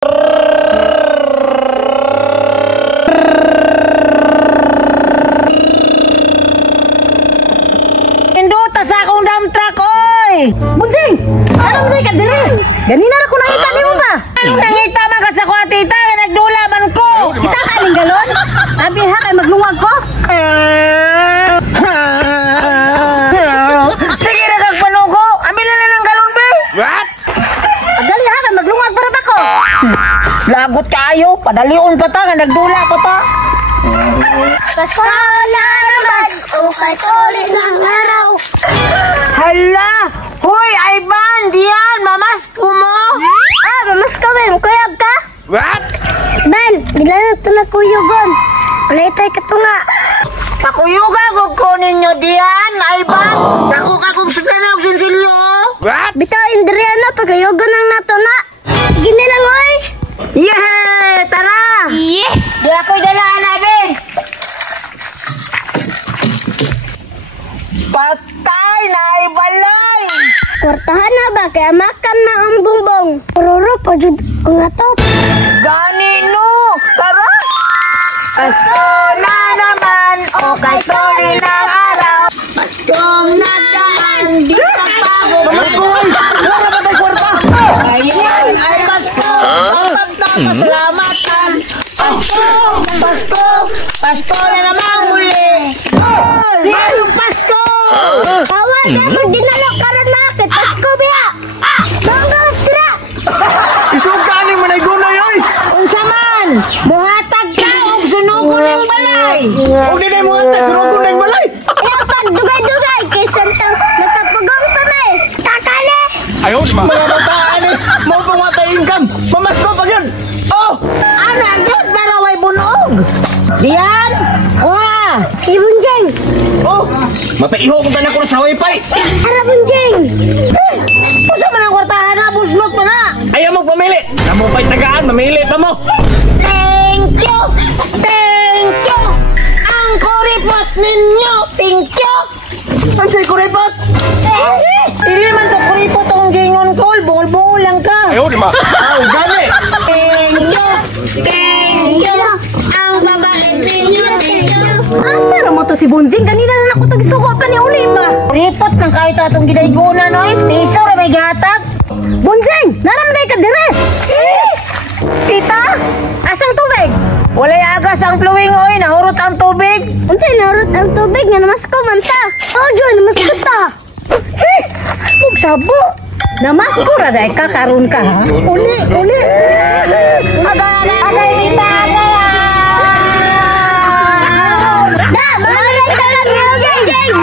Induta sa akong dump truck, oy! Bunjing! Ano mo ka diri? Ganina na ko nakita ni mo ba? Anong nangita man ka sa kuha, tita? Nagdula man ko! Kita ka aling galon? Abi ha kay maglungag ko? Sige na kagpanuko! Amin na ng galon, be! What? Agali ha kay maglungag para ba ko? Lagot kayo! Padalion pa ta, nagdula pa ta! Kasala naman o kay tuloy ng araw. Hala! Hoy, Ivan! Diyan! Mamasko mo! Ah, mamas ka ba? Kuyog ka? What? Ben, bigla na ito na kuyugon. Ulaytay ka to nga. Pakuyuga kung kunin nyo diyan, Ivan! Ako ka kung sinanog sinsilyo! What? Bitaw indriya na pagayugon ang nato na. Sige nilang oy. Yeah! Tara! Yes! Di ako'y dalaan, Abe! Patay na, Ibaloy! Kwartahan na ba? Kaya makan na ang bongbong. Pururo pa jud ang atop. Gani no! Tara! Pasko na naman, o kay tuloy ng araw. Paskong nagdaan, di na pagod. Pasko! Wala ba tayo kwarta? Ayan ay Pasko! Pasalamatan! Pasko! Pasko! Pasko na naman muli! Mayroong Pasko! Tawag ako dinalo karon na kay Pasko biya. Bangos tira. Isog ka ni manay gunay oy. Unsa man? Muhatag ka og sunugon ng balay! Og di mo antay surugon ng balay. Ayaw pag dugay-dugay kay santang nakapugong pa may. Takale. Ayaw di ma. Mga bataan eh. Mau pa wata income. Mamasko pa yun. Oh. Ano agad para way bunog? Diyan! Kuha! Si Bunjing. Oh. Mapaiho kung tanak ko sa wifi. Ara Bunjing. Unsa man ang kwartahan na? Buslot pa na! Ayaw mo pamili. Kamu pa'y tagaan. Mamili pa mo. Thank you! Thank you! Ang kuripot ninyo! Thank you! Ang say kuripot. Dili man to kuripot ang gingon ko. Bungol-bungol lang ka. Ayaw di ma. Aw gani. Thank you! Thank you! Ang babae ninyo! Thank you! Asa ra mo to si Bunjing? Ganina na ako tagisugo pa ni Ulima. Kuripot ng kahit atong gidaygunan, oy! Piso ra may gihatag! Bunjing, naramday ka dire. Tita! Asang tubig? Walay agas ang pluwing, oy! Nahurot ang tubig! Unsay narot ang tubig nga namasko man ta? Oh, Joy, namasko ta. Huwag sabo! Namasko ra dai ka karon ka ha? Uli. Agay, tita! Da, mahalay ka lang ni Bunjing.